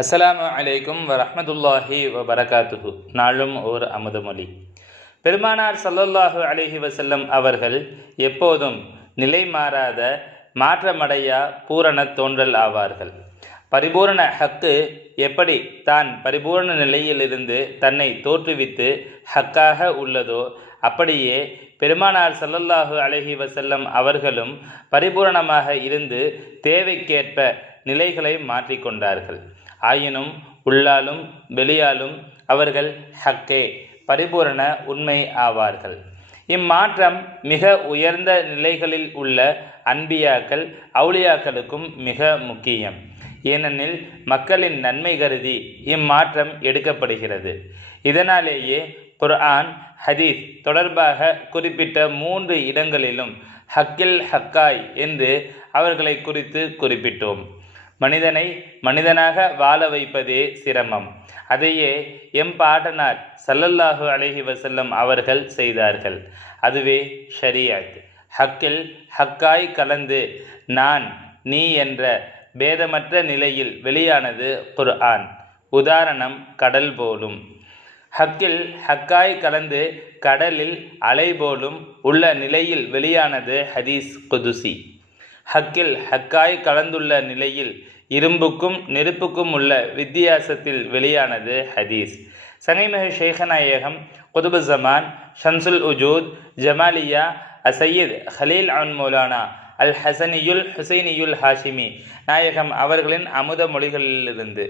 அஸ்ஸலாமு அலைக்கும் வரஹ்மத்துல்லாஹி வபரகாத்துஹு. நாளும் ஓர் அமுதமொழி. பெருமானார் ஸல்லல்லாஹு அலைஹி வஸல்லம் அவர்கள் எப்போதும் நிலை மாறாத மாற்றமடையா பூரண தோன்றல் ஆவார்கள். பரிபூரண ஹக்கு எப்படி தான் பரிபூரண நிலையிலிருந்து தன்னை தோற்றுவித்து ஹக்காக உள்ளதோ அப்படியே பெருமானார் ஸல்லல்லாஹு அலைஹி வஸல்லம் அவர்களும் பரிபூரணமாக இருந்து தேவைக்கேற்ப நிலைகளை மாற்றிக்கொண்டார்கள். ஆயினும் உள்ளாலும் வெளியாலும் அவர்கள் ஹக்கே பரிபூரண உண்மை ஆவார்கள். இம்மாற்றம் மிக உயர்ந்த நிலைகளில் உள்ள அன்பியாக்கள் அவுலியாக்களுக்கும் மிக முக்கியம். ஏனெனில் மக்களின் நன்மை கருதி இம்மாற்றம் எடுக்கப்படுகிறது. இதனாலேயே குர்ஆன் ஹதீஸ் தொடர்பாக குறிப்பிட்ட 3 இடங்களிலும் ஹக்கில் ஹக்காய் என்று அவர்களை குறித்து குறிப்பிட்டோம். மனிதனை மனிதனாக வாழ வைப்பதே சிரமம். அதையே எம்பாட்டனார் ஸல்லல்லாஹு அலைஹி வஸல்லம் அவர்கள் செய்தார்கள். அதுவே ஷரீஅத். ஹக்கில் ஹக்காய் கலந்து நான் நீ என்ற பேதமற்ற நிலையில் வெளியானது குர்ஆன். உதாரணம், கடல் போலும். ஹக்கில் ஹக்காய் கலந்து கடலில் அலை போலும் உள்ள நிலையில் வெளியானது ஹதீஸ் குதுசி. ஹக்கில் ஹக்காய் கலந்துள்ள நிலையில் இரும்புக்கும் நெருப்புக்கும் உள்ள வித்தியாசத்தில் வெளியானது ஹதீஸ். சனைமிகு ஷேഖநாயகம் குதுபு ஜமான் ஷம்சுல் உஜூத் ஜமாலியா அசையீத் ஹலீல் அன் மௌலானா அல் ஹசனியுல் ஹுசைனியுல் ஹாஷிமி நாயகம் அவர்களின் அமுத மொழிகளிலிருந்து.